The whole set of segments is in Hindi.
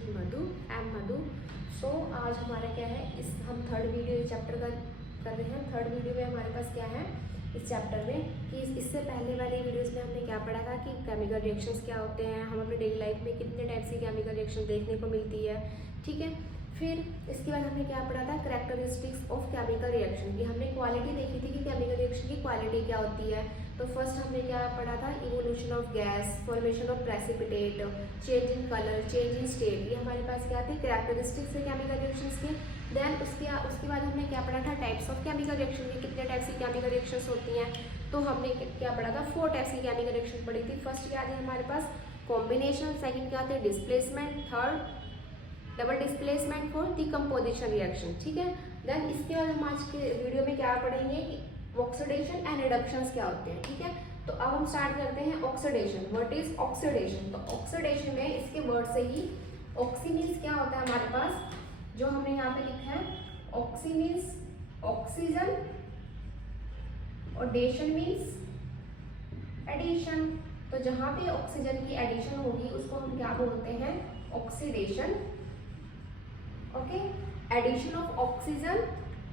With Madhu. आई एम मधु। सो आज हमारा क्या है, इस हम थर्ड वीडियो चैप्टर का कर रहे हैं। थर्ड वीडियो में हमारे पास क्या है इस चैप्टर में कि इससे पहले वाले वीडियोस में हमने क्या पढ़ा था कि केमिकल रिएक्शंस क्या होते हैं, हम अपने डेली लाइफ में कितने टाइप से केमिकल रिएक्शन देखने को मिलती है। ठीक है, फिर इसके बाद हमने क्या पढ़ा था, कैरेक्टरिस्टिक्स ऑफ केमिकल रिएक्शन की हमने क्वालिटी देखी थी कि केमिकल रिएक्शन की क्वालिटी क्या होती है। तो फर्स्ट हमने क्या पढ़ा था, evolution of gas, formation of precipitate, change in colour, change in state, ये हमारे पास क्या थे कैरेक्टरिस्टिक्स है केमिकल रिएक्शंस के। देन उसके बाद हमने क्या पढ़ा था, टाइप्स ऑफ केमिकल रिएक्शन की, कितने टाइप्स की केमिकल रिएक्शंस होती हैं। तो हमने क्या पढ़ा था, 4 टाइप्स की केमिकल रिएक्शन पढ़ी थी। फर्स्ट क्या थी हमारे पास कॉम्बिनेशन, सेकंड क्या थे displacement, third double displacement, fourth decomposition reaction. ठीक है, देन इसके बाद हम आज के वीडियो में क्या पढ़ेंगे कि ऑक्सीडेशन एंड रिडक्शंस क्या होते हैं। ठीक है, तो अब हम स्टार्ट करते हैं ऑक्सीडेशन। What is oxidation? तो ऑक्सीडेशन में इसके वर्ड से ही ऑक्सी मीन्स क्या होता है हमारे पास, जो हमने यहाँ पे लिखा है ऑक्सी मीन्स ऑक्सीजन और डेशन मीन्स एडिशन। तो जहाँ पे ऑक्सीजन की एडिशन होगी उसको हम क्या बोलते हैं, oxidation. Okay, addition of oxygen,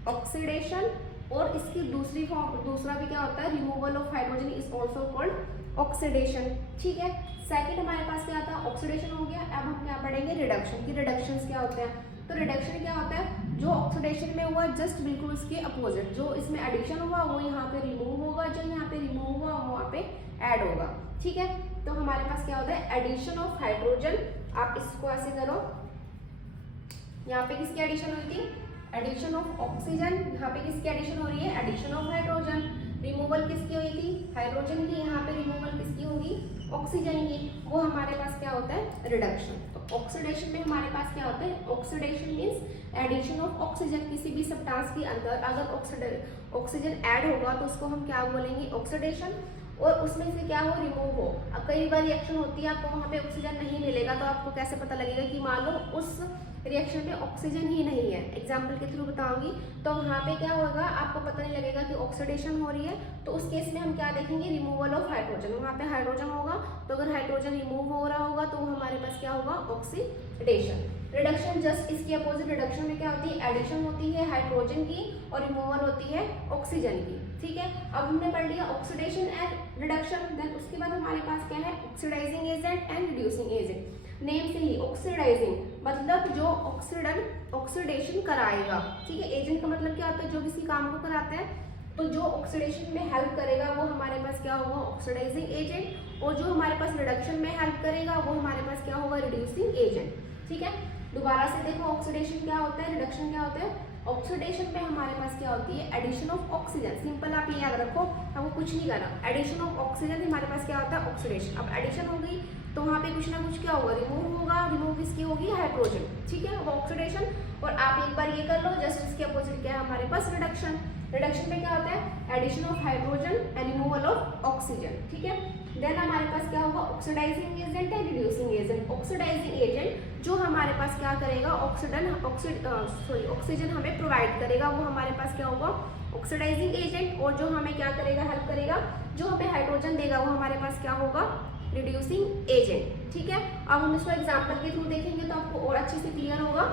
oxidation. और इसकी दूसरी फॉर्म, दूसरा भी क्या होता है, removal of hydrogen is also called oxidation. ठीक है, सेकंड हमारे पास क्या था, ऑक्सीडेशन हो गया। अब हम क्या पढ़ेंगे रिडक्शन की। रिडक्शंस क्या होते हैं? तो रिडक्शन क्या होता है, जो ऑक्सीडेशन में हुआ जस्ट बिल्कुल उसके अपोजिट, जो इसमें एडिशन हुआ वो यहाँ पे रिमूव होगा, जो यहाँ पे रिमूव हुआ वहाँ पे ऐड होगा। ठीक है, तो हमारे पास क्या होता है, एडिशन ऑफ हाइड्रोजन। आप इसको ऐसे करो, यहाँ पे किसकी एडिशन हुई थी, एडिशन ऑफ ऑक्सीजन। यहाँ पे किसकी एडिशन हो रही है, एडिशन ऑफ हाइड्रोजन। रिमूवल किसकी हुई थी, हाइड्रोजन की। यहाँ पे रिमूवल किसकी होगी, ऑक्सीजन की। वो हमारे पास क्या होता है, रिडक्शन। तो ऑक्सीडेशन में हमारे पास क्या होता है, oxidation means addition of oxygen. किसी भी सब्सटेंस के अंदर अगर ऑक्सीजन ऐड होगा तो उसको हम क्या बोलेंगे, ऑक्सीडेशन। और उसमें से क्या हो, रिमूव हो। अब कई बार रिएक्शन होती है, आपको वहाँ पे ऑक्सीजन नहीं मिलेगा, तो आपको कैसे पता लगेगा कि मान लो उस रिएक्शन में ऑक्सीजन ही नहीं है। एग्जाम्पल के थ्रू बताऊंगी, तो वहाँ पे क्या होगा, आपको पता नहीं लगेगा कि ऑक्सीडेशन हो रही है। तो उस केस में हम क्या देखेंगे, रिमूवल ऑफ हाइड्रोजन। वहाँ पे हाइड्रोजन होगा, तो अगर हाइड्रोजन रिमूव हो रहा होगा तो हमारे पास क्या होगा, ऑक्सीडेशन। रिडक्शन जस्ट इसकी अपोजिट, रिडक्शन में क्या होती है, एडिशन होती है हाइड्रोजन की और रिमूवल होती है ऑक्सीजन की। ठीक है, अब हमने पढ़ लिया ऑक्सीडेशन एंड रिडक्शन। देन उसके बाद हमारे पास क्या है, oxidising agent and reducing agent. Name से ही ऑक्सीडाइजिंग मतलब जो ऑक्सीडेशन कराएगा। ठीक है, एजेंट का मतलब क्या होता है, जो किसी काम को कराता है। तो जो ऑक्सीडेशन में हेल्प करेगा वो हमारे पास क्या होगा, ऑक्सीडाइजिंग एजेंट। और जो हमारे पास रिडक्शन में हेल्प करेगा वो हमारे पास क्या होगा, रिड्यूसिंग एजेंट। ठीक है, दोबारा से देखो, ऑक्सीडेशन क्या होता है, रिडक्शन क्या होता है। ऑक्सीडेशन में हमारे पास क्या होती है, एडिशन ऑफ ऑक्सीजन। सिंपल आप ये याद रखो, आपको कुछ नहीं करना। एडिशन ऑफ ऑक्सीजन हमारे पास क्या होता है, ऑक्सीडेशन। अब एडिशन हो गई तो वहाँ पे कुछ ना कुछ क्या होगा, रिमूव होगा। रिमूव किसकी होगी, हाइड्रोजन। ठीक है, वो ऑक्सीडेशन। और आप एक बार ये कर लो, जस्ट इसके अपोजिट क्या है हमारे पास, रिडक्शन। रिडक्शन में क्या होता है, addition of hydrogen and removal of oxygen. ठीक है, देन हमारे पास क्या होगा, oxidising agent and reducing agent. Oxidising agent जो हमारे पास क्या करेगा, ऑक्सीजन हमें प्रोवाइड करेगा, वो हमारे पास क्या होगा, ऑक्सीडाइजिंग एजेंट। और जो हमें क्या करेगा, हेल्प करेगा, जो हमें हाइड्रोजन देगा वो हमारे पास क्या होगा, रिड्यूसिंग एजेंट। ठीक है, अब हम इसको एग्जाम्पल के थ्रू देखेंगे तो आपको और अच्छे से क्लियर होगा।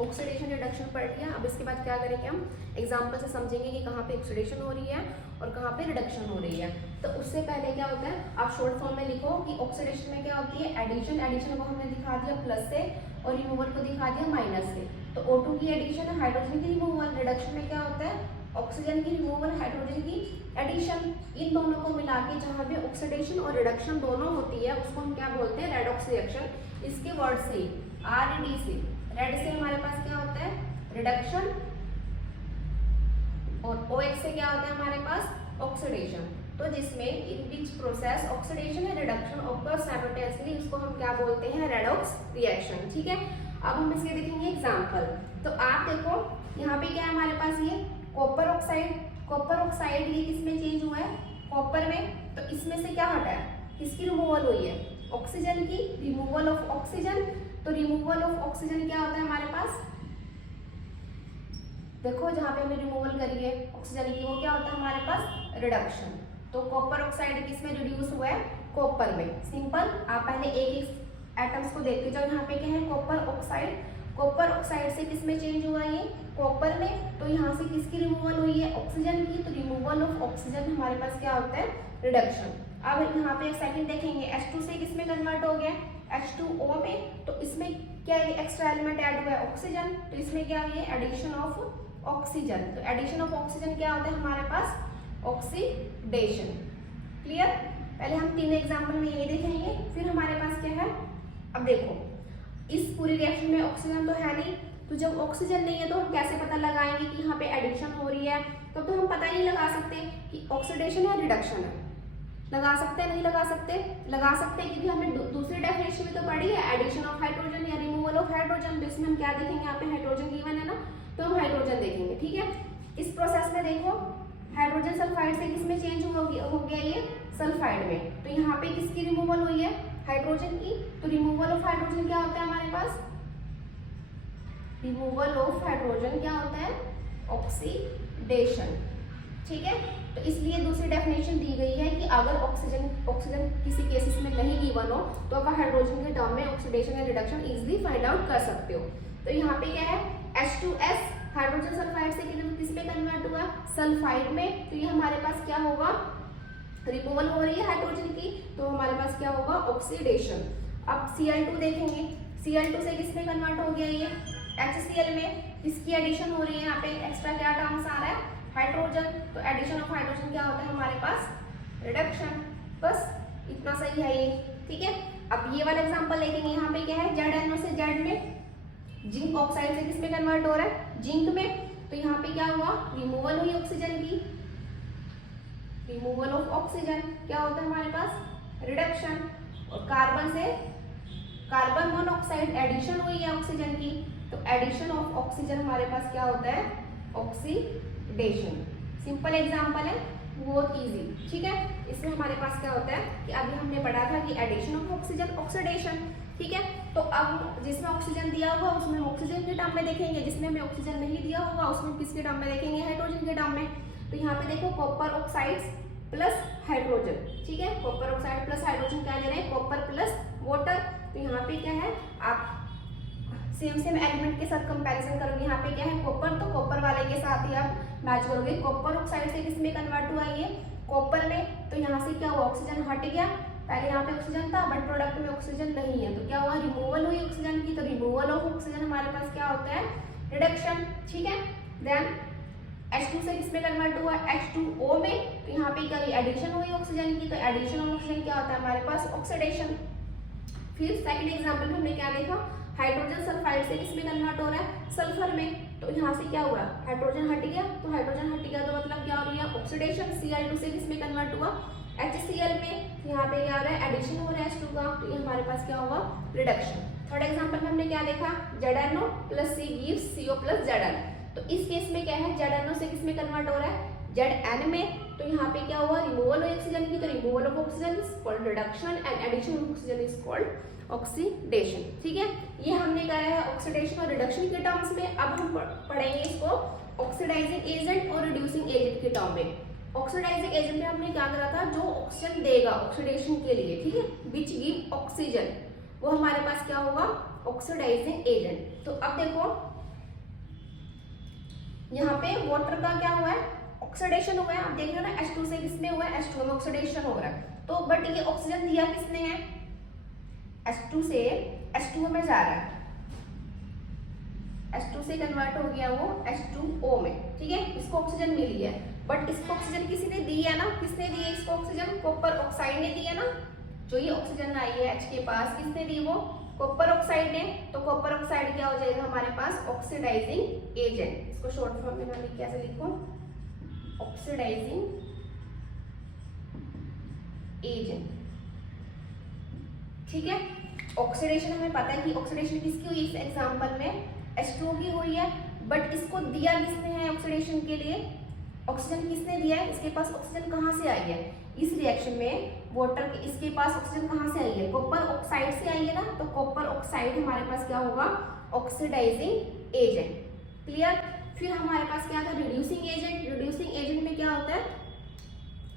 ऑक्सीडेशन रिडक्शन पढ़ लिया। अब इसके बाद क्या करेंगे, हम एग्जाम्पल से समझेंगे कि कहाँ पे ऑक्सीडेशन हो रही है और कहाँ पे रिडक्शन हो रही है। तो उससे पहले क्या होता है, आप शॉर्ट फॉर्म में लिखो कि ऑक्सीडेशन में क्या होती है, एडिशन। एडिशन को हमने दिखा दिया प्लस से और रिमूवल को दिखा दिया माइनस से। तो O2 की एडिशन है, हाइड्रोजन की रिमूवल। रिडक्शन में क्या होता है, ऑक्सीजन की रिमूवल, हाइड्रोजन की एडिशन। इन दोनों को मिला के जहाँ पे ऑक्सीडेशन और रिडक्शन दोनों होती है उसको हम क्या बोलते हैं, रेडॉक्स रिएक्शन। इसके वर्ड से RD से, रेड से हमारे पास क्या होता है, रिडक्शन। और OX से क्या होता है हमारे पास, ऑक्सीडेशन। तो जिसमें in which process oxidation and reduction occur simultaneously, उसको हम क्या बोलते हैं, रेडॉक्स रिएक्शन। ठीक है, अब हम इसके देखेंगे एग्जांपल। तो आप देखो यहाँ पे क्या है हमारे पास, ये कॉपर ऑक्साइड। कॉपर ऑक्साइड ये किसमें चेंज हुआ है, कॉपर में। तो इसमें से क्या हटा है, किसकी रिमूवल हुई है, ऑक्सीजन की। Removal of oxygen. तो रिमूवल ऑफ ऑक्सीजन क्या होता है हमारे पास, देखो जहाँ पे हमने रिमूवल करी है ऑक्सीजन की, वो क्या होता है हमारे पास, रिडक्शन। तो कॉपर ऑक्साइड किसमें रिड्यूस हुआ है, कॉपर में। सिंपल, आप पहले एक एक एटम्स को देखते जाओ। यहाँ पे क्या है, कॉपर ऑक्साइड। कॉपर ऑक्साइड से किस में चेंज हुआ ये, कॉपर में। तो यहाँ से किसकी रिमूवल हुई है, ऑक्सीजन की। तो रिमूवल ऑफ ऑक्सीजन हमारे पास क्या होता है, रिडक्शन। अब यहाँ पे एक सेकंड देखेंगे, H2 से किस में कन्वर्ट हो गया, H2O में। तो इसमें क्या है, एक्स्ट्रा एलिमेंट ऐड हुआ है ऑक्सीजन। तो इसमें क्या हुई है, एडिशन ऑफ ऑक्सीजन। तो एडिशन ऑफ ऑक्सीजन क्या होता है हमारे पास, ऑक्सीडेशन। क्लियर। पहले हम 3 एग्जाम्पल में यही देखेंगे, फिर हमारे पास क्या है। अब देखो, इस पूरी रिएक्शन में ऑक्सीजन तो है नहीं, तो जब ऑक्सीजन नहीं है तो हम कैसे पता लगाएंगे कि यहाँ पे एडिशन हो रही है। तो हम पता ही नहीं लगा सकते कि ऑक्सीडेशन है रिडक्शन है। लगा सकते हैं, नहीं लगा सकते, लगा सकते हैं, क्योंकि हमने दूसरी डेफिनेशन में तो पढ़ी है, एडिशन ऑफ हाइड्रोजन या रिमूवल ऑफ हाइड्रोजन। तो इसमें हम क्या देखेंगे, यहाँ पे हाइड्रोजन गिवन है ना, तो हम हाइड्रोजन देखेंगे। ठीक है, इस प्रोसेस में देखो, हाइड्रोजन सल्फाइड से किसमें चेंज हो गया ये, सल्फाइड में। तो यहाँ पे किसकी रिमूवल हुई है, हाइड्रोजन की। तो रिमूवल ऑफ हाइड्रोजन क्या होता है हमारे पास, रिमूवल ऑफ हाइड्रोजन क्या होता है, ऑक्सीडेशन। ठीक है, तो इसलिए दूसरी डेफिनेशन दी गई है कि अगर ऑक्सीजन किसी केसेस में नहीं गिवन हो तो आप हाइड्रोजन के टर्म में ऑक्सीडेशन या रिडक्शन इजीली फाइंड आउट कर सकते हो। तो यहाँ पे क्या है, H2S हाइड्रोजन सल्फाइड से किस में कन्वर्ट हुआ, सल्फाइड में। तो ये हमारे पास क्या होगा, रिमूवल हो रही है हाइड्रोजन की, तो हमारे पास क्या होगा, ऑक्सीडेशन। अब Cl2 देखेंगे, Cl2 से किस में कन्वर्ट हो गया ये, HCl में। किसकी एडिशन हो रही है, यहाँ पे एक्स्ट्रा क्या टर्म्स आ रहा है, हाइड्रोजन। तो एडिशन ऑफ हाइड्रोजन क्या होता है हमारे पास, रिडक्शन। बस इतना सही है ये। ठीक है, अब ये वाला एग्जांपल लेंगे, यहाँ पे क्या है, ZnO से Z में, जिंक ऑक्साइड से किस में कन्वर्ट हो रहा है, जिंक में। तो यहाँ पे क्या हुआ, रिमूवल हुई ऑक्सीजन की, रिमूवल ऑफ ऑक्सीजन क्या होता है हमारे पास, रिडक्शन। और कार्बन से कार्बन मोनोऑक्साइड एडिशन हुई है ऑक्सीजन की, तो एडिशन ऑफ ऑक्सीजन हमारे पास क्या होता है, ऑक्सीडेशन। सिंपल एग्जांपल है, बहुत इजी। ठीक है, इसमें हमारे पास क्या होता है कि अभी हमने पढ़ा था कि एडिशन ऑफ ऑक्सीजन, ऑक्सीडेशन। ठीक है, तो अब जिसमें ऑक्सीजन दिया हुआ उसमें ऑक्सीजन के टर्म में देखेंगे, जिसमें हमें ऑक्सीजन नहीं दिया होगा उसमें किसके टर्म में देखेंगे, हाइड्रोजन के टर्म में। तो यहाँ पे देखो, कॉपर ऑक्साइड्स प्लस हाइड्रोजन। ठीक है, कॉपर ऑक्साइड प्लस हाइड्रोजन क्या दे रहे हैं, कॉपर प्लस वाटर। तो यहाँ पे क्या है, आप सेम एलिमेंट के साथ कंपैरिजन करोगे। यहाँ पे क्या है, कॉपर, तो कॉपर वाले के साथ ही आप मैच करोगे। कॉपर ऑक्साइड से किसमें कन्वर्ट हुआ ये, कॉपर में। तो यहाँ से क्या हुआ, ऑक्सीजन हट गया। पहले यहाँ पे ऑक्सीजन था बट प्रोडक्ट में ऑक्सीजन नहीं है, तो क्या हुआ, रिमूवल हुई ऑक्सीजन की। तो रिमूवल ऑफ ऑक्सीजन हमारे पास क्या होता है, रिडक्शन। ठीक है, देन H2 से किसमें कन्वर्ट हुआ, H2O में। तो यहाँ पे क्या हुई, एडिशन हुई ऑक्सीजन की। तो एडिशन ऑफ ऑक्सीजन क्या होता है हमारे पास, ऑक्सीडेशन। फिर सेकंड एग्जांपल में हमने क्या देखा, हाइड्रोजन सल्फाइड से किसमें कन्वर्ट हो रहा है, सल्फर में। तो यहाँ से क्या हुआ, हाइड्रोजन हट गया। तो हाइड्रोजन हट गया तो मतलब क्या हो रही है, ऑक्सीडेशन। Cl2 से किसमें कन्वर्ट हुआ, HCl में। यहाँ पे क्या हो रहा है, एडिशन हो रहा है H2 का। तो ये हमारे पास क्या होगा, रिडक्शन। थर्ड एग्जांपल में हमने क्या देखा, ZnO plus C gives CO plus Zn। तो इस केस में क्या है, ZnO से किसमें कन्वर्ट हो रहा है, Zn में। तो यहाँ पे क्या हुआ, रिमूवल ऑफ ऑक्सीजन की। तो removal of oxygen is called reduction and addition of oxygen is called oxidation. ठीक है, ये हमने कहा है ऑक्सीडेशन और रिडक्शन के टर्म्स में। अब हम पढ़ेंगे इसको ऑक्सीडाइजिंग एजेंट और रिड्यूसिंग एजेंट के टर्म में। ऑक्सीडाइजिंग एजेंट में हमने क्या करा था, जो ऑक्सीजन देगा ऑक्सीडेशन के लिए, ठीक है, विच गिव ऑक्सीजन, वो हमारे पास क्या होगा, ऑक्सीडाइजिंग एजेंट। तो अब देखो यहाँ पे वाटर का क्या हुआ है, ऑक्सीडेशन हुआ है। आप देख रहे हो ना, H2 से किसमें हुआ है, H2 में ऑक्सीडेशन हो रहा है। तो बट ये ऑक्सीजन दिया किसने है, H2 से H2O में जा रहा है, H2 से कन्वर्ट हो गया वो H2O में। ठीक है, इसको ऑक्सीजन मिली है, बट इसको ऑक्सीजन किसी ने दी है ना, किसने दी है इसको ऑक्सीजन, कॉपर ऑक्साइड ने दी है ना। जो ये ऑक्सीजन आई है H के पास, किसने दी, वो कॉपर ऑक्साइड ने। तो कॉपर ऑक्साइड क्या हो जाएगा हमारे पास, ऑक्सीडाइजिंग एजेंट। इसको शॉर्ट फॉर्म में मैं कैसे लिखूं, ऑक्सीडाइजिंग एजेंट। ठीक है, ऑक्सीडेशन हमें पता है कि ऑक्सीडेशन किसकी हुई, इस एग्जांपल में H2O की हुई है, बट इसको दिया किसने है ऑक्सीडेशन के लिए, ऑक्सीजन किसने दिया है, इसके पास ऑक्सीजन कहाँ से आई है, इस रिएक्शन में वाटर के इसके पास ऑक्सीजन कहाँ से आई है, कॉपर ऑक्साइड से आई है ना। तो कॉपर ऑक्साइड हमारे पास क्या होगा, ऑक्सीडाइजिंग एजेंट। क्लियर। फिर हमारे पास क्या था, रिड्यूसिंग एजेंट। रिड्यूसिंग एजेंट में क्या होता है,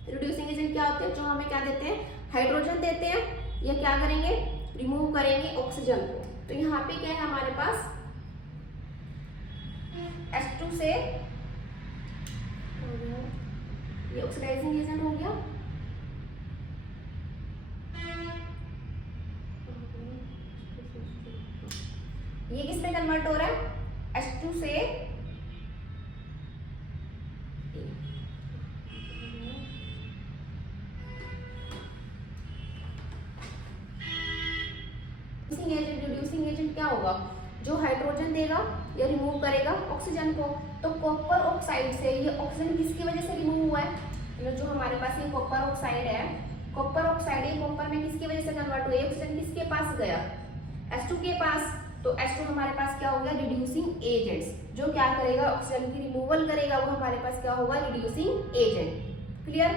रिड्यूसिंग एजेंट क्या होते हैं, जो हमें क्या देते हैं, हाइड्रोजन देते हैं, या क्या करेंगे, रिमूव करेंगे ऑक्सीजन को। तो यहाँ पे क्या है हमारे पास H2 से ये ऑक्सीडाइजिंग एजेंट हो गया, ये किस में कन्वर्ट हो रहा है, H2 से रिड्यूसिंग एजेंट क्या होगा, जो हाइड्रोजन देगा या रिमूव करेगा ऑक्सीजन को। तो कॉपर ऑक्साइड से ये ऑक्सीजन किसकी वजह से रिमूव हुआ है, जो हमारे पास ये कॉपर ऑक्साइड है, कॉपर ऑक्साइड ये कॉपर में किसकी वजह से कन्वर्ट हुआ, ऑक्सीजन किसके पास गया, H2 के पास। तो H2 हमारे पास क्या हो गया, रिड्यूसिंग एजेंट्स, जो क्या करेगा, ऑक्सीजन की रिमूवल करेगा, वो हमारे पास क्या होगा, रिड्यूसिंग एजेंट। क्लियर।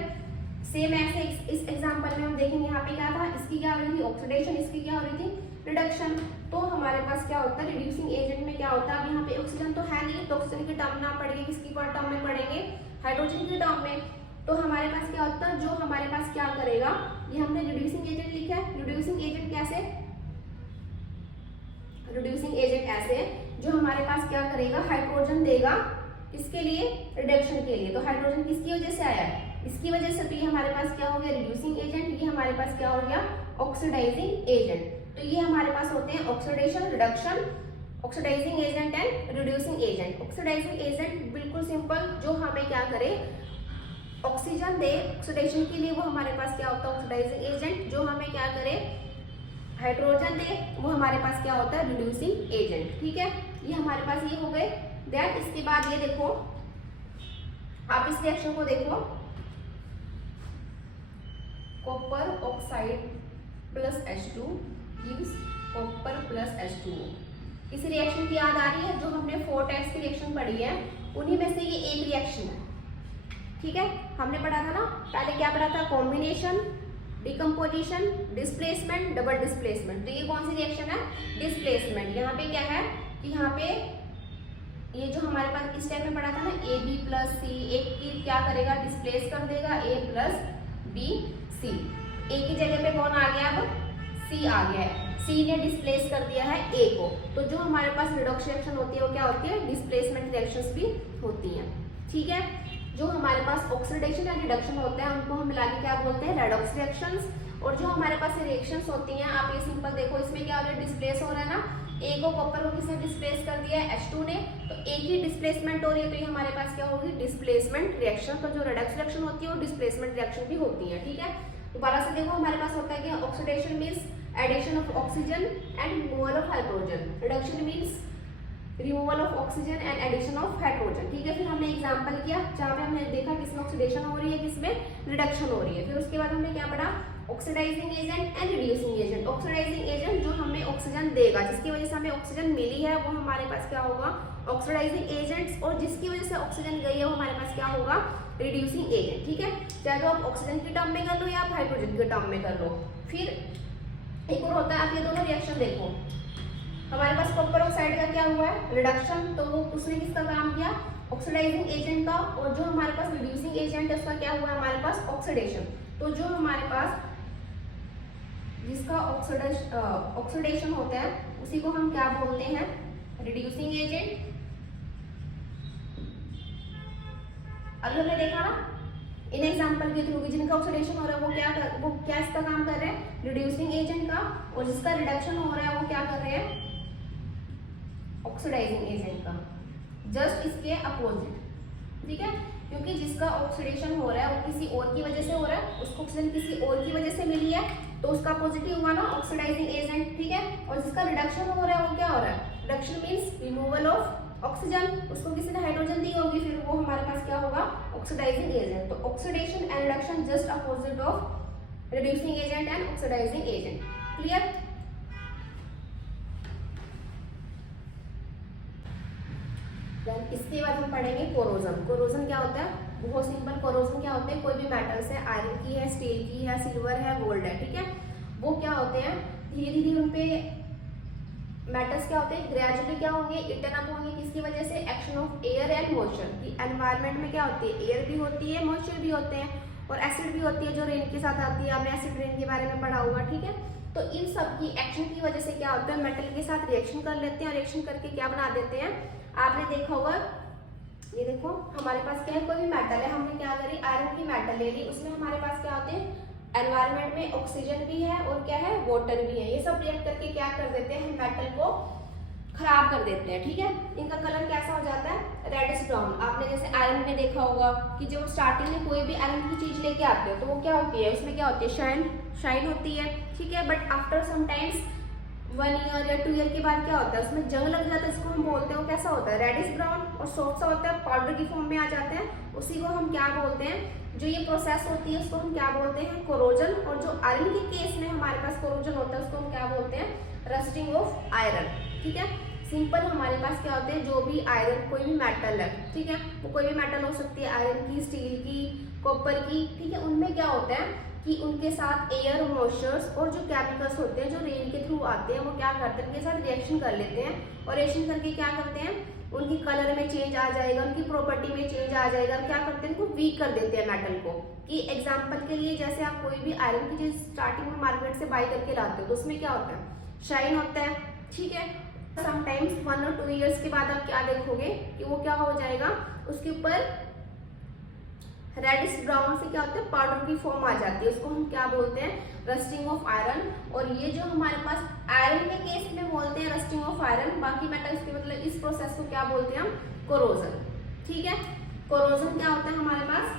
सेम ऐसे इस एग्जांपल में हम देखेंगे, यहाँ पे क्या था, इसकी क्या हो रही थी, ऑक्सीडेशन, इसकी क्या हो रही थी, रिडक्शन। तो हमारे पास क्या होता है, रिड्यूसिंग एजेंट में क्या होता है, अब यहाँ पे ऑक्सीजन तो है नहीं, तो ऑक्सीजन की टर्म ना पड़ेगी, किसकी टर्म में पड़ेंगे, हाइड्रोजन की टर्म में। तो हमारे पास क्या होता है, जो हमारे पास क्या करेगा, ये हमने रिड्यूसिंग एजेंट लिखा है। रिड्यूसिंग एजेंट कैसे, रिड्यूसिंग एजेंट ऐसे जो हमारे पास क्या करेगा, हाइड्रोजन देगा, इसके लिए, रिडक्शन के लिए। तो हाइड्रोजन किसकी वजह से आया है, इसकी वजह से। तो ये हमारे पास क्या हो गया, रिड्यूसिंग एजेंट, ये हमारे पास क्या हो गया, ऑक्सीडाइजिंग एजेंट। तो ये हमारे पास होते हैं oxidation, reduction, oxidising agent and reducing agent. Oxidising agent बिल्कुल सिंपल, जो हमें क्या करे, ऑक्सीजन दे ऑक्सीडेशन के लिए, वो हमारे पास क्या होता है, ऑक्सीडाइजिंग एजेंट। जो हमें क्या करे, हाइड्रोजन दे, वो हमारे पास क्या होता है, रिड्यूसिंग एजेंट। ठीक है, ये हमारे पास ये हो गए। देन इसके बाद ये देखो, आप इस रिएक्शन को देखो, copper oxide plus H2 gives copper plus H2O। इस रिएक्शन की याद आ रही है, जो हमने 4 टाइप्स की रिएक्शन पढ़ी है, उन्हीं में से ये एक रिएक्शन है। ठीक है, हमने पढ़ा था ना, पहले क्या पढ़ा था, combination, decomposition, displacement, double displacement. तो ये कौन सी रिएक्शन है, डिस्प्लेसमेंट। यहाँ पे क्या है कि यहाँ पे ये जो हमारे पास इस टाइप में पढ़ा था ना, AB प्लस C, एक की क्या करेगा, डिस्प्लेस कर देगा, A plus B C। A की जगह पे कौन आ गया, अब C आ गया है, C ने डिस्प्लेस कर दिया है A को। तो जो हमारे पास रिडॉक्स रिएक्शन होती है वो क्या होती है, डिस्प्लेसमेंट रिएक्शंस भी होती हैं। ठीक है, जो हमारे पास ऑक्सीडेशन या रिडक्शन होता है, उनको हम मिला के क्या बोलते हैं, रेडॉक्स रिएक्शंस। और जो हमारे पास रिएक्शंस होती हैं, आप ये सिंपल देखो, इसमें क्या हो रहा है, डिस्प्लेस हो रहा है ना, A को कॉपर को किसने डिस्प्लेस कर दिया है, H2 ने। तो A की डिस्प्लेसमेंट हो रही है, तो ये हमारे पास क्या होगी, डिस्प्लेसमेंट रिएक्शन। तो जो रेडॉक्स रिएक्शन होती है वो डिस्प्लेसमेंट रिएक्शन भी होती है। ठीक है, दोबारा से देखो, हमारे पास होता है कि oxidation means addition of oxygen and removal of hydrogen, reduction means removal of oxygen and addition of hydrogen. ठीक है, फिर हमने एग्जांपल किया जहाँ पे हमने देखा किसमें ऑक्सीडेशन हो रही है, किसमें रिडक्शन हो रही है। फिर उसके बाद हमने क्या पढ़ा, oxidising agent and reducing agent. Oxidising agent जो हमें ऑक्सीजन देगा, जिसकी वजह से हमें ऑक्सीजन मिली है, वो हमारे पास क्या होगा, ऑक्सीडाइजिंग एजेंट्स। और जिसकी वजह से ऑक्सीजन गई है, वो हमारे पास क्या होगा, रिड्यूसिंग एजेंट। ठीक है, चाहे तो आप ऑक्सीजन की टर्म में कर लो या आप हाइड्रोजन के टर्म में कर लो। फिर एक और होता है, आप ये दोनों रिएक्शन देखो, हमारे पास कॉपर ऑक्साइड का क्या हुआ है, रिडक्शन। तो वो उसने किसका काम किया, ऑक्सीडाइजिंग एजेंट का। और जो हमारे पास रिड्यूसिंग एजेंट है, उसका क्या हुआ है, हमारे पास ऑक्सीडेशन। तो जो हमारे पास जिसका ऑक्सीडेशन होता है, उसी को हम क्या बोलते हैं, रिड्यूसिंग एजेंट। अभी हमने देखा ना इन एग्जांपल के थ्रू, जिनका ऑक्सीडेशन हो रहा है वो क्या इसका काम कर रहे हैं, रिड्यूसिंग एजेंट का। और जिसका रिडक्शन हो रहा है वो क्या कर रहे हैं, ऑक्सीडाइजिंग एजेंट का। जस्ट इसके अपोजिट। ठीक है, क्योंकि जिसका ऑक्सीडेशन हो रहा है वो किसी और की वजह से हो रहा है, उसको ऑक्सीजन किसी और की वजह से मिली है, तो उसका पॉजिटिव हुआ ना, ऑक्सीडाइजिंग एजेंट। ठीक है, और जिसका रिडक्शन हो रहा है वो क्या हो रहा है, reduction means removal of oxygen, उसको किसी ने हाइड्रोजन दी होगी, फिर वो हमारे पास क्या होगा, ऑक्सीडाइजिंग एजेंट। तो oxidation and reduction just opposite of reducing agent and oxidising agent. Clear. इसके बाद हम पढ़ेंगे कोरोजन। कोरोजन क्या होता है, बहुत सिंपल। कोरोजन क्या होते हैं, कोई भी मेटल्स है, आयरन की है, स्टील की है, सिल्वर है, गोल्ड है, ठीक है, वो क्या होते हैं, धीरे धीरे उन पे मेटल्स क्या होते हैं, ग्रेजुअली क्या होंगे, इटन अप होंगे। किसकी वजह से, action of air and moisture. की एनवायरनमेंट में क्या होती है, एयर भी होती है, मॉइस्चर भी होते हैं, और एसिड भी होती है जो रेन के साथ आती है, आपने एसिड रेन के बारे में पढ़ा होगा, ठीक है। तो इन सब की एक्शन की वजह से क्या होता है, मेटल के साथ रिएक्शन कर लेते हैं और रिएक्शन करके क्या बना देते हैं। आपने देखा होगा, ये देखो हमारे पास क्या है, कोई भी मेटल है, हमने क्या करी, आयरन की मेटल ले ली, उसमें हमारे पास क्या होते हैं, एनवायरनमेंट में ऑक्सीजन भी है और क्या है, वाटर भी है। ये सब रिएक्ट करके क्या कर देते हैं, मेटल को खराब कर देते हैं, ठीक है। इनका कलर कैसा हो जाता है, रेडिश ब्राउन। आपने जैसे आयरन में देखा होगा कि जब स्टार्टिंग में कोई भी आयरन की चीज लेके आते हो तो वो क्या होती है, उसमें क्या होती है, शाइन होती है, ठीक है। But after some times 1 year या 2 ईयर के बाद क्या होता है, उसमें जंग लग जाता है, इसको हम बोलते हैं, वो कैसा होता है, रेडिश ब्राउन और सॉफ्ट सा होता है, पाउडर की फॉर्म में आ जाते हैं। उसी को हम क्या बोलते हैं, जो ये प्रोसेस होती है उसको हम क्या बोलते हैं, कोरोजन। और जो आयरन के केस में हमारे पास कोरोजन होता है उसको हम क्या बोलते हैं, रस्टिंग ऑफ आयरन, ठीक है। सिंपल हमारे पास क्या होते हैं, जो भी आयरन, कोई भी मेटल है, ठीक है, वो कोई भी मेटल हो सकती है, आयरन की, स्टील की, कॉपर की, ठीक है। उनमें क्या होता है कि उनके साथ एयर, मॉइस्चर्स और जो केमिकल्स होते हैं जो रेन के थ्रू आते हैं, वो क्या करते हैं, उनके साथ रिएक्शन कर लेते हैं। और रिएक्शन करके क्या करते हैं, उनकी कलर में चेंज आ जाएगा, उनकी प्रॉपर्टी में चेंज आ जाएगा, क्या करते हैं, उनको वीक कर देते हैं मेटल को। कि एग्जाम्पल के लिए जैसे आप कोई भी आयरन की चीज स्टार्टिंग में मार्केट से बाय करके लाते हो तो उसमें क्या होता है, शाइन होता है, ठीक है। समटाइम्स 1 और 2 ईयर्स के बाद आप क्या देखोगे कि वो क्या हो जाएगा, उसके ऊपर रेडिश ब्राउन से क्या होता है, पाउडर की फॉर्म आ जाती है, उसको हम क्या बोलते हैं, रस्टिंग ऑफ आयरन। और ये जो हमारे पास आयरन के केस में बोलते हैं रस्टिंग ऑफ आयरन, बाकी मेटल्स के मतलब इस प्रोसेस को क्या बोलते हैं हम, कोरोजन, ठीक है। कोरोजन क्या होता है हमारे पास,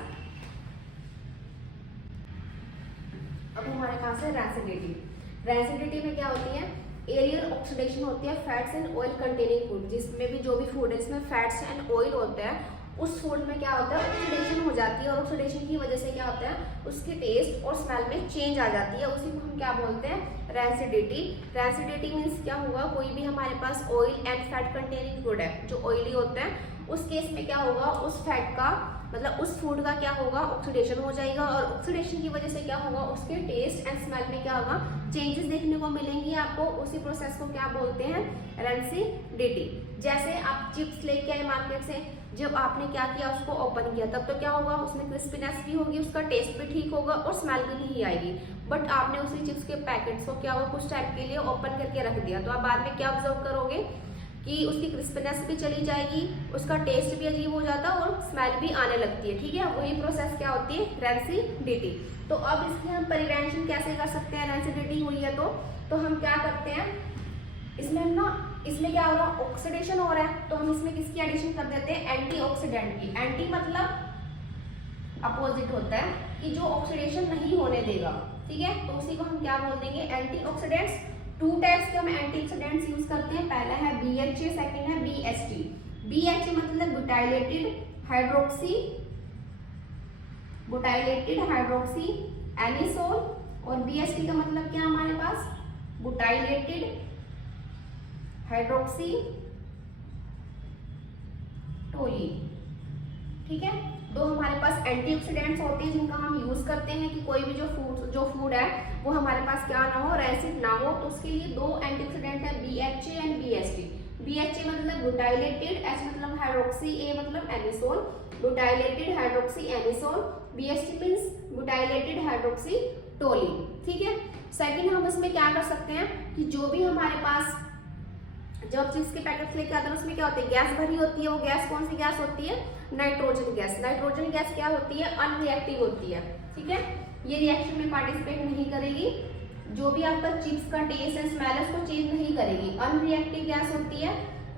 अब हमारे पास है रेसिडिटी। रेसिडिटी में क्या होती है, एरियल ऑक्सीडेशन होती है fats and oil containing food, जिसमें भी जो भी फूड है इसमें फैट्स एंड ऑयल होता है, उस फूड में क्या होता है, ऑक्सीडेशन हो जाती है। और ऑक्सीडेशन की वजह से क्या होता है, उसकी टेस्ट और स्मेल में चेंज आ जाती है, उसी को हम क्या बोलते हैं, रेसिडिटी। रेसिडिटी मीन्स क्या होगा, कोई भी हमारे पास oil and fat containing food है जो ऑयली होता है, उस केस में क्या होगा, उस फैट का मतलब उस फूड का क्या होगा, ऑक्सीडेशन हो जाएगा। और ऑक्सीडेशन की वजह से क्या होगा, उसके टेस्ट एंड स्मेल में क्या होगा, चेंजेस देखने को मिलेंगी आपको। उसी प्रोसेस को क्या बोलते हैं, रेसिडिटी। जैसे आप चिप्स लेके आए मार्केट से, जब आपने क्या किया, उसको ओपन किया, तब तो क्या होगा, उसमें क्रिस्पीनेस भी होगी, उसका टेस्ट भी ठीक होगा और स्मेल भी नहीं आएगी। बट आपने उसी चिप्स के पैकेट्स को क्या होगा, कुछ टाइम के लिए ओपन करके रख दिया, तो आप बाद में क्या ऑब्जर्व करोगे कि उसकी क्रिस्पीनेस भी चली जाएगी, उसका टेस्ट भी अजीब हो जाता है और स्मेल भी आने लगती है, ठीक है। वही प्रोसेस क्या होती है, रेसिडिटी। तो अब इसकी हम प्रिवेंशन कैसे कर सकते हैं, रेसिडिटी हुई है तो हम क्या करते हैं, इसमें क्या हो रहा है, ऑक्सीडेशन हो रहा है, तो हम इसमें किसकी एडिशन कर देते हैं, एंटीऑक्सीडेंट की। एंटी मतलब अपोजिट होता है कि जो ऑक्सीडेशन नहीं होने देगा, ठीक है, तो उसी को हम क्या बोल देंगे, एंटीऑक्सीडेंट्स। 2 टाइप्स के हम एंटीऑक्सीडेंट्स यूज करते हैं, पहला है BHA, सेकंड है BHT। BHA मतलब बुटाइलेटेड हाइड्रोक्सी एनिसोल, और BHT का मतलब क्या हमारे पास, बुटाइलेटेड हाइड्रोक्सी टोलीन, ठीक है। 2 हमारे पास एंटीऑक्सीडेंट्स होते हैं जिनका हम यूज करते हैं कि कोई भी जो फूड है वो हमारे पास क्या ना हो, रेसिड ना हो, तो उसके लिए 2 एंटीऑक्सीडेंट है, BHA एंड BHT। BHA मतलब बुटाइलेटेड, H मतलब हाइड्रोक्सी, A मतलब anisole, butylated hydroxy anisole. BHT means butylated hydroxy toluene, ठीक है। सेकंड हम इसमें क्या कर सकते हैं कि जो भी हमारे पास जब चिप्स के पैकेट्स लेके आते हैं उसमें क्या होती है, गैस भरी होती है, वो गैस कौन सी गैस होती है, नाइट्रोजन गैस। नाइट्रोजन गैस क्या होती है, अनरिएक्टिव होती है, ठीक है, ये रिएक्शन में पार्टिसिपेट नहीं करेगी, जो भी आपका चिप्स का टेस्ट एंड स्मेल है उसको चेंज नहीं करेगी, अनरिएक्टिव गैस होती है।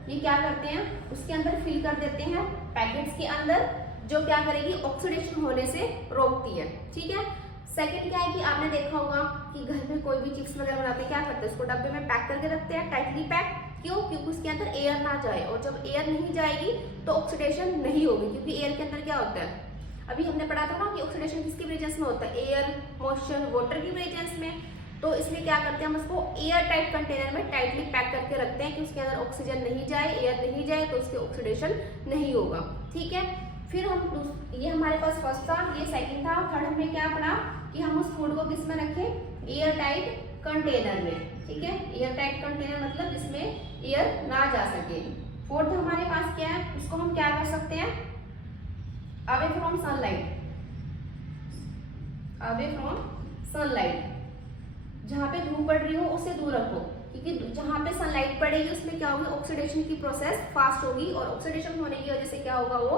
ये क्या करते हैं, उसके अंदर फिल कर देते हैं पैकेट्स के अंदर, जो क्या करेगी, ऑक्सीडेशन होने से रोकती है, ठीक है। सेकंड क्या है कि आपने देखा होगा कि घर में कोई भी चिप्स वगैरह बनाते हैं, क्या करते हैं, उसको डब्बे में पैक करके रखते हैं, टाइटली पैक, क्यों, क्योंकि उसके अंदर एयर ना जाए, और जब एयर नहीं जाएगी तो ऑक्सीडेशन नहीं होगी, क्योंकि एयर के अंदर क्या होता है, अभी हमने पढ़ा था ना कि ऑक्सीडेशन किसकी प्रेजेंस में होता है, एयर, मॉइस्चर, वाटर की प्रेजेंस में। तो इसलिए क्या करते हैं, हम उसको एयर टाइट कंटेनर में टाइटली पैक करके रखते हैं कि उसके अंदर ऑक्सीजन नहीं जाए, एयर नहीं जाए, तो उसके ऑक्सीडेशन नहीं होगा, ठीक है। फिर हम ये हमारे पास फर्स्ट था, ये सेकंड था। थर्ड हमने क्या पढ़ा कि हम उस फूड को किस में रखें, एयर टाइट कंटेनर में, ठीक है। एयर टाइट कंटेनर मतलब जिसमें एयर ना जा सके। फोर्थ हमारे पास क्या है, उसको हम क्या कर सकते हैं, away from sunlight, away from sunlight, जहाँ पे धूप पड़ रही हो उससे दूर रखो, क्योंकि जहाँ पे सनलाइट पड़ेगी उसमें क्या होगी, ऑक्सीडेशन की प्रोसेस फास्ट होगी और ऑक्सीडेशन होने की वजह से क्या होगा, वो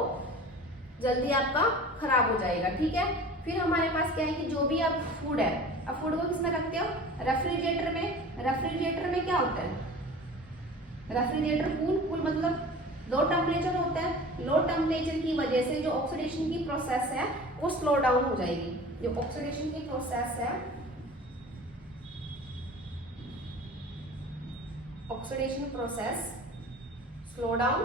जल्दी आपका खराब हो जाएगा। ठीक है, फिर हमारे पास क्या है कि जो भी आप फूड है, अब फूड को किसमें रखते हो, रेफ्रिजरेटर में। रेफ्रिजरेटर में क्या होता है, रेफ्रिजरेटर कूल मतलब लो टेम्परेचर होता है। लो टेम्परेचर की वजह से जो ऑक्सीडेशन की प्रोसेस है वो स्लो डाउन हो जाएगी। जो ऑक्सीडेशन की प्रोसेस है, ऑक्सीडेशन प्रोसेस स्लो डाउन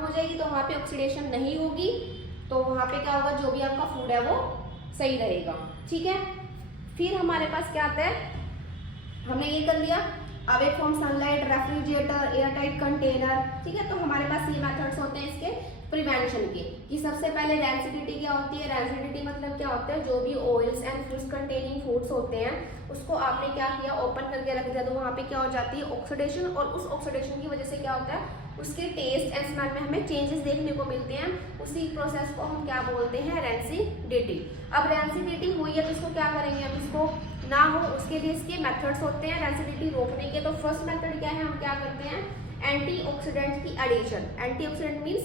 हो जाएगी, तो वहां पे ऑक्सीडेशन नहीं होगी, तो वहां पे क्या होगा, जो भी आपका फूड है वो सही रहेगा। ठीक है, फिर हमारे पास क्या आता है, हमने ये कर लिया away from sunlight, refrigerator, air tight container. ठीक है, तो हमारे पास ये मेथड्स होते हैं इसके प्रिवेंशन के, कि सबसे पहले रेंसिडिटी क्या होती है। रेंसिडिटी मतलब क्या होता है, जो भी oils and foods containing foods होते हैं उसको आपने क्या किया, ओपन करके रख दिया, तो वहाँ पे क्या हो जाती है, ऑक्सीडेशन, और उस ऑक्सीडेशन की वजह से क्या होता है, उसके टेस्ट एंड स्मेल में हमें चेंजेस देखने को मिलते हैं। उसी प्रोसेस को हम क्या बोलते हैं, रेंसिडिटी। अब रेंसिडिटी हुई है तो इसको क्या करेंगे, अब इसको ना हो उसके लिए इसके मेथड्स होते हैं रेंसिडिटी रोकने के। तो फर्स्ट मेथड क्या है, हम क्या करते हैं, एंटीऑक्सीडेंट की addition. Antioxidant means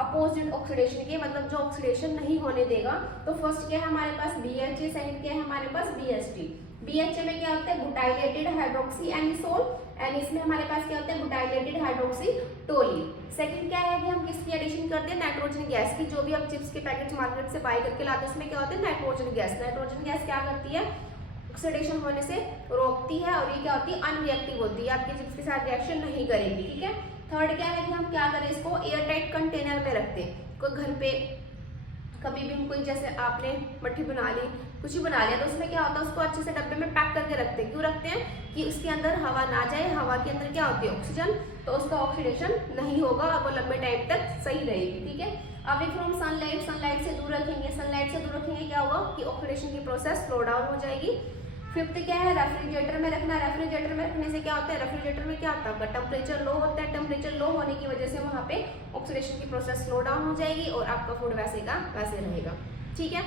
opposite oxidation के, मतलब जो ऑक्सीडेशन नहीं होने देगा। तो फर्स्ट क्या है हमारे पास BHA, सेकंड क्या है हमारे पास BHT। BHA में क्या होता है, बुटाइलेटेड हाइड्रोक्सी एनिसोल, एंड इसमें हमारे पास क्या होता है, बुटाइलेटेड हाइड्रोक्सी टोलिन। सेकंड क्या है कि हम किसकी एडिशन करते हैं, नाइट्रोजन गैस की। जो भी आप चिप्स के पैकेट मार्केट से बाय करके लाते हैं उसमें क्या होता है, नाइट्रोजन गैस। नाइट्रोजन गैस क्या करती है, ऑक्सीडेशन होने से रोकती है, और ये क्या होती है, अनरिएक्टिव होती है, आपके चिप्स के साथ रिएक्शन नहीं करेगी। ठीक है, थर्ड क्या है कि हम क्या करें, इसको एयर टाइट कंटेनर में रखते हैं। कोई घर पे कभी भी हम कोई, जैसे आपने मट्ठी बना ली, कुछ ही बना लिया, तो उसमें क्या होता है, उसको अच्छे से डब्बे में पैक करके रखते हैं। क्यों रखते हैं, कि उसके अंदर हवा ना जाए, हवा के अंदर क्या होती है, ऑक्सीजन, तो उसका ऑक्सीडेशन नहीं होगा और वो लंबे टाइम तक सही रहेगी। ठीक है, अवे फ्रॉम सनलाइट, सनलाइट से दूर रखेंगे। सनलाइट से दूर रखेंगे क्या होगा, कि ऑक्सीडेशन की प्रोसेस स्लो डाउन हो जाएगी। फिफ्थ क्या है, रेफ्रिजरेटर में रखना। रेफ्रिजरेटर में रखने से क्या होता है, रेफ्रिजरेटर में क्या होता है, टेम्परेचर लो होता है। टेम्परेचर लो होने की वजह से वहाँ पे ऑक्सीडेशन की प्रोसेस स्लो डाउन हो जाएगी और आपका फूड वैसे का वैसे रहेगा। ठीक है।